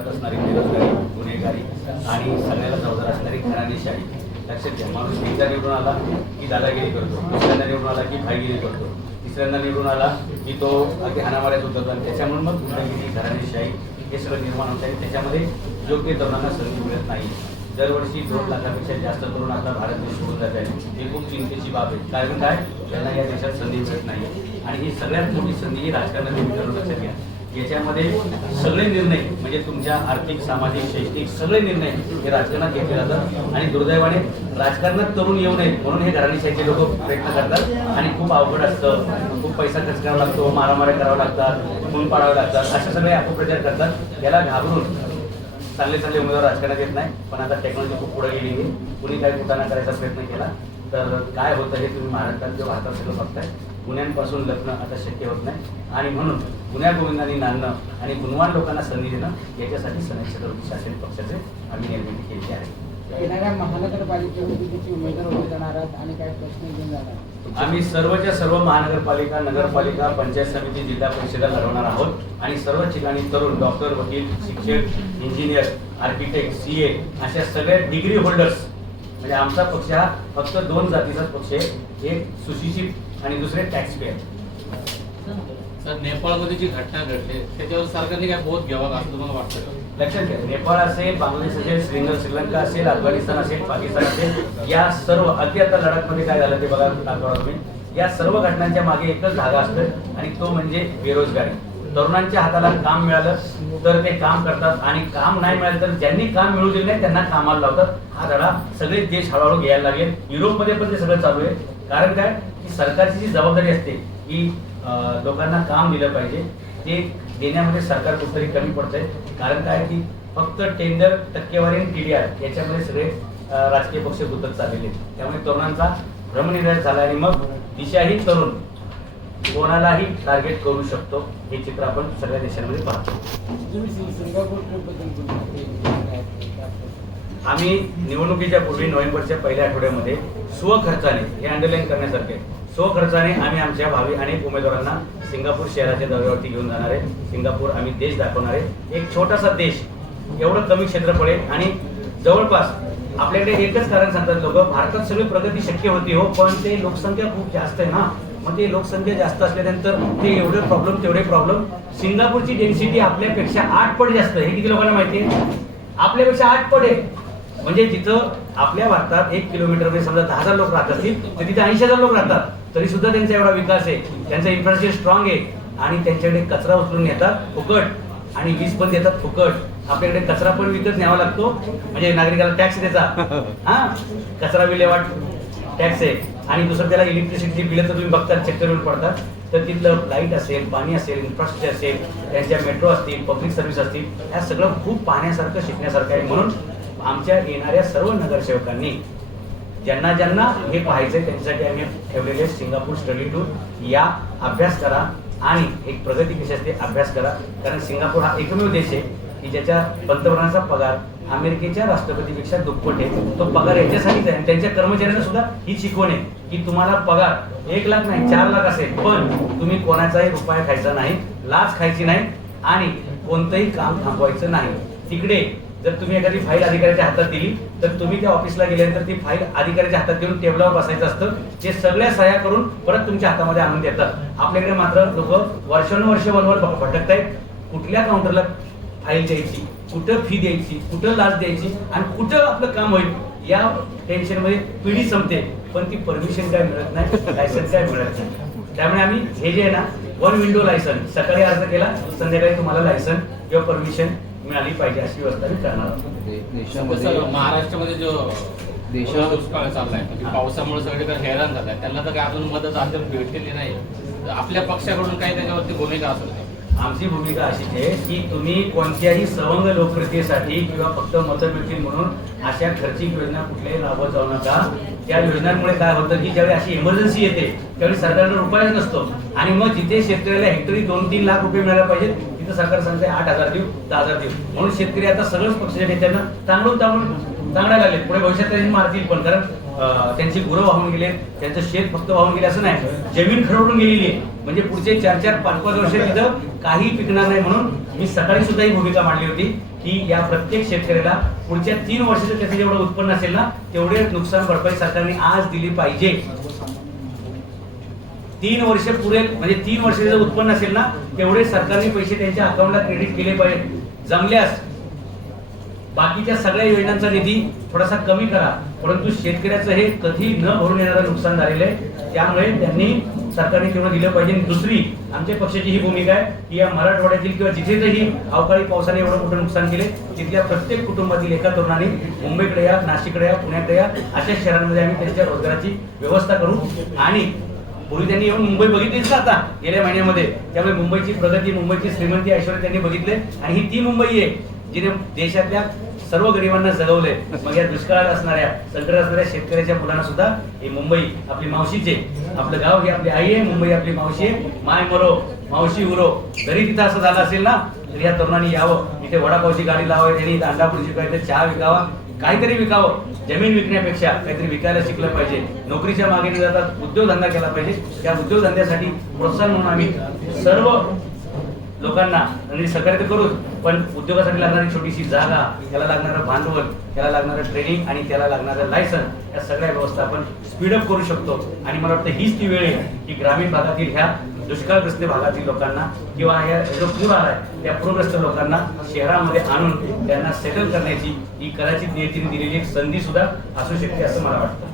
वाढत असणारी बेरोजगारी गुन्हेगारी आणि सगळ्याला जबाबदार असणारी घराणेशाही लक्षात घ्या माणूस एकदा निवडून आला की दादागिरी करतो दुसऱ्यांदा निवडून आला की भाईगिरी करतो तिसऱ्यांदा निवडून आला की तो अगदी हानामाऱ्यात उतरतो आणि त्याच्यामुळे मग गुन्हेगिरी घराणेशाही हे सगळं निर्माण होत आहे. त्याच्यामध्ये योग्य तरुणांना संधी मिळत नाही. दरवर्षी दोन लाखापेक्षा जास्त तरुण आता भारत देश होऊन जात आहे. हे खूप चिंतेची बाब आहे. कारण काय? त्यांना या देशात संधी मिळत नाही. आणि ही सगळ्यात मोठी संधी ही राजकारणाची मिळवून लक्षात घ्या. याच्यामध्ये सगळे निर्णय म्हणजे तुमच्या आर्थिक सामाजिक शैक्षणिक सगळे निर्णय हे राजकारणात घेतले जातात. आणि दुर्दैवाने राजकारणात तरुण येऊ नये म्हणून हे घराणीशाहीचे लोक प्रयत्न करतात. आणि खूप अवघड असतं. खूप पैसा खर्च करावा लागतो मारामाऱ्या कराव्या लागतात खून पाडावे लागतात. असे सगळे अपप्रचार करतात. याला घाबरून चांगले चांगले उमेदवार राजकारणात येत नाही पण आता टेक्नॉलॉजी खूप पुढे गेली आहे. कुणी काही कुठाना करायचा प्रयत्न केला तर काय होतं हे तुम्ही महाराष्ट्रात किंवा भारतात सगळं बघताय गुन्ह्यांपासून लग्न आता शक्य होत नाही. आणि म्हणून गुन्ह्या गोविंदांनी नांदणं आणि गुणवान लोकांना संधी देणं याच्यासाठी सनद छत्रपती शासन पक्षाचे आम्ही निर्मिती केली आहे. येणाऱ्या उमेदवार उभे जाणार आणि काय प्रश्न घेऊन जाणार आम्ही सर्वच्या सर्व महानगरपालिका नगरपालिका पंचायत समिती जिल्हा परिषदा लढवणार आहोत. आणि सर्व ठिकाणी तरुण डॉक्टर वकील शिक्षक इंजिनियर आर्किटेक्ट सी ए अशा सगळ्या डिग्री होल्डर्स म्हणजे आमचा पक्ष हा फक्त दोन जातीचाच पक्ष आहे. एक सुशिक्षित आणि दुसरे टॅक्स पेअर सर नेपाळमध्ये जी घटना घडली त्याच्यावर सरकारने काय बोध घ्यावा असं तुम्हाला वाटतं? लक्षात घ्या नेपाळ असेल बांगलादेश असेल श्रीलंका श्रीलंका असेल अफगाणिस्तान असेल पाकिस्तान असेल या सर्व अगदी आता लडाखमध्ये काय झालं ते बघा दाखवा तुम्ही. या सर्व घटनांच्या मागे एकच धागा असतं आणि तो म्हणजे बेरोजगारी. तरुणांच्या हाताला काम मिळालं तर ते काम करतात. आणि काम नाही मिळालं तर ज्यांनी काम मिळू दिले नाही त्यांना कामाला लावतात. हा धडा सगळे देश हळूहळू घ्यायला लागेल. युरोपमध्ये पण ते सगळं चालू आहे. कारण काय? की सरकारची जी जबाबदारी असते की लोकांना काम दिलं पाहिजे. ते देण्यामध्ये सरकार कुठतरी कमी पडतंय. कारण काय की फक्त टेंडर टक्केवारी आणि टी डी आर याच्यामध्ये सगळे राजकीय पक्ष गुंतत चाललेले आहेत. त्यामुळे तरुणांचा भ्रमनिराश झाला आणि मग दिशाही तरुण कोणालाही टार्गेट करू शकतो हे चित्र आपण सगळ्या देशांमध्ये पाहतो. तुम्ही सिंगापूर ट्रिपबद्दल बोलला. ते काय आहे? आम्ही निवडणुकीच्या पूर्वी नोव्हेंबरच्या पहिल्या आठवड्यामध्ये स्वखर्चाने हे अंडरलाईन करण्यासारखे स्वखर्चाने आम्ही आमच्या भावी अनेक उमेदवारांना सिंगापूर शहराच्या दौऱ्यावरती घेऊन जाणार आहे. सिंगापूर आम्ही देश दाखवणार आहे. एक छोटासा देश एवढं कमी क्षेत्रफळ आहे आणि जवळपास आपल्याकडे एकच कारण सांगतात लोक भारतात सगळी प्रगती शक्य होती हो पण ते लोकसंख्या खूप जास्त आहे ना. मग ते लोकसंख्या जास्त असल्यानंतर ते एवढे प्रॉब्लेम तेवढे प्रॉब्लेम सिंगापूरची डेन्सिटी आपल्यापेक्षा आठ पट जास्त आहे. हे किती लोकांना माहिती आहे? आपल्यापेक्षा आठ पट आहे. म्हणजे जिथं आपल्या भारतात एक किलोमीटरमध्ये समजा दहा हजार लोक राहत असतील तर तिथे ऐंशी हजार लोक राहतात. तरी सुद्धा त्यांचा एवढा विकास आहे. त्यांचा इन्फ्रास्ट्रक्चर स्ट्रॉंग आहे. आणि त्यांच्याकडे कचरा उचलून येतात फुकट. आणि वीज पण देतात फुकट. आपल्याकडे कचरा पण विकत न्यावा लागतो. म्हणजे नागरिकाला टॅक्स द्यायचा हा? कचरा विल्हेवाट टॅक्स आहे. आणि दुसरं त्याला इलेक्ट्रिसिटी बिलं तर तुम्ही बघता सेक्टरवर पडतात. तर तिथलं लाइट असेल पाणी असेल इन्फ्रास्ट्रक्चर असेल त्यांच्या मेट्रो असतील पब्लिक सर्व्हिस असतील ह्या सगळं खूप पाहण्यासारखं शिकण्यासारखं आहे. म्हणून आमच्या येणाऱ्या सर्व नगरसेवकांनी ज्यांना ज्यांना हे पाहायचंय त्यांच्यासाठी आम्ही ठेवलेले सिंगापूर स्टडी टूर. या अभ्यास करा आणि एक प्रगती कशी असते अभ्यास करा. कारण सिंगापूर हा एकमेव देश आहे की ज्याच्या पंतप्रधानाचा पगार अमेरिकेच्या राष्ट्रपतीपेक्षा दुप्पट आहे. तो पगार याच्यासाठीच आहे आणि त्यांच्या कर्मचाऱ्यांना सुद्धा ही शिकवण आहे की तुम्हाला पगार एक लाख नाही चार लाख असेल पण तुम्ही कोणाचाही रुपया खायचा नाही लाच खायची नाही आणि कोणतंही काम थांबवायचं नाही. तिकडे जर तुम्ही एखादी फाईल अधिकाऱ्याच्या हातात दिली तर तुम्ही त्या ऑफिसला गेल्यानंतर ती फाईल अधिकाऱ्याच्या हातात देऊन टेबलावर बसायचं असतं. ते सगळ्या सह्या करून परत तुमच्या हातामध्ये आणून देतात. आपल्याकडे मात्र लोक वर्षानुवर्ष वनवर भटकत आहेत कुठल्या काउंटरला फाईल द्यायची कुठं फी द्यायची कुठं लाच द्यायची आणि कुठं आपलं काम होईल या टेन्शनमध्ये पिढी संपते. पण ती परमिशन काय मिळत नाही लायसन्स काय मिळत नाही. त्यामुळे आम्ही हे जे आहे ना वन विंडो लायसन सकाळी अर्ज केला संध्याकाळी तुम्हाला लायसन किंवा परमिशन मिळाली पाहिजे अशी व्यवस्था मी करणार देशामध्ये महाराष्ट्रामध्ये जो देशा- दुष्काळ चाललाय म्हणजे पावसामुळे सगळीकडे हैराण झालाय. त्यांना तर काय अजून मदत अद्याप भेटलेली नाही. तर आपल्या पक्षाकडून काही त्याच्यावरती भूमिका असेल? आमची भूमिका अशी आहे की तुम्ही कोणत्याही सवंग लोकप्रियतेसाठी किंवा फक्त मतं मिळतील म्हणून अशा खर्चिक योजना कुठल्याही राबवत जाऊ नका. त्या योजनांमुळे काय होतं की ज्यावेळी अशी इमर्जन्सी येते त्यावेळी सरकारला रुपयाच नसतो. आणि मग जिथे शेतकऱ्याला हेक्टरी दोन तीन लाख रुपये मिळायला पाहिजे तर सरकार सांगते आठ हजार देऊ दहा हजार देऊ. म्हणून शेतकरी आता सगळंच पक्षाच्या नेत्यांना तांबडून तांबडून चांगल्या लागले पुढे भविष्यात त्यांनी मारतील पण कारण त्यांची गुरं वाहून गेले त्यांचं शेत फक्त वाहून गेले असं नाही. जमीन खरवडून गेलेली आहे. म्हणजे पुढचे चार चार पाच पाच वर्ष तिथं काही पिकणार नाही म्हणून मी सकाळी सुद्धा ही भूमिका मांडली होती की या प्रत्येक शेतकऱ्याला पुढच्या तीन वर्षाचं त्याचं जेवढं उत्पन्न असेल ना तेवढे नुकसान भरपाई सरकारने आज दिली पाहिजे. तीन वर्ष पुरेल म्हणजे तीन वर्षाचं उत्पन्न असेल ना तेवढे सरकारने पैसे त्यांच्या अकाउंटला क्रेडिट केले पाहिजे जमल्यास बाकीच्या सगळ्या योजनांचा निधी थोडासा कमी करा. परंतु शेतकऱ्याचं हे कधी न भरून येणारं नुकसान झालेलं आहे. त्यामुळे त्यांनी सरकारने तेवढं दिलं पाहिजे. दुसरी आमच्या पक्षाची ही भूमिका आहे की या मराठवाड्यातील किंवा जिथेही अवकाळी पावसाने एवढं मोठं नुकसान केले तिथल्या प्रत्येक कुटुंबातील एका तरुणाने मुंबईकडे या नाशिककडे या पुण्याकडे या अशा शहरांमध्ये आम्ही त्यांच्या रोजगाराची व्यवस्था करू. आणि पूर्वी त्यांनी येऊन मुंबई बघितलीच ना आता गेल्या महिन्यामध्ये. त्यामुळे मुंबईची प्रगती मुंबईची श्रीमंती ऐश्वर्य त्यांनी बघितले. आणि ही ती मुंबई आहे जिने देशातल्या सर्व गरिबांना जगवले मग या दुष्काळात असणाऱ्या संकट असणाऱ्या शेतकऱ्याच्या मुलांना सुद्धा ही मुंबई आपली मावशीचे आपलं गाव ही आपली आई आहे मुंबई आपली मावशी आहे. माय मरो मावशी उरो. जरी तिथं असं झालं असेल ना तर या तरुणांनी यावं. इथे वडापावची गाडी लावावी त्यांनी इथं गाडी चहा विकावा. काहीतरी विकावं. जमीन विकण्यापेक्षा काहीतरी विकायला शिकलं पाहिजे. नोकरीच्या मागे न जातात उद्योगधंदा केला पाहिजे. त्या उद्योगधंद्यासाठी प्रोत्साहन म्हणून आम्ही सर्व लोकांना सहकार्य तर पण उद्योगासाठी लागणारी छोटीशी जागा त्याला लागणारं भांडवल त्याला लागणारं ट्रेनिंग आणि त्याला लागणारं लायसन या सगळ्या व्यवस्था आपण स्पीडअप करू शकतो. आणि मला वाटतं हीच ती वेळ आहे की ग्रामीण भागातील ह्या दुष्काळग्रस्त भागातील लोकांना किंवा ह्या जो पूर आहे त्या पूरग्रस्त लोकांना शहरामध्ये आणून त्यांना सेटल करण्याची ही कदाचित नियतीने दिलेली एक संधी सुद्धा असू शकते असं मला वाटतं.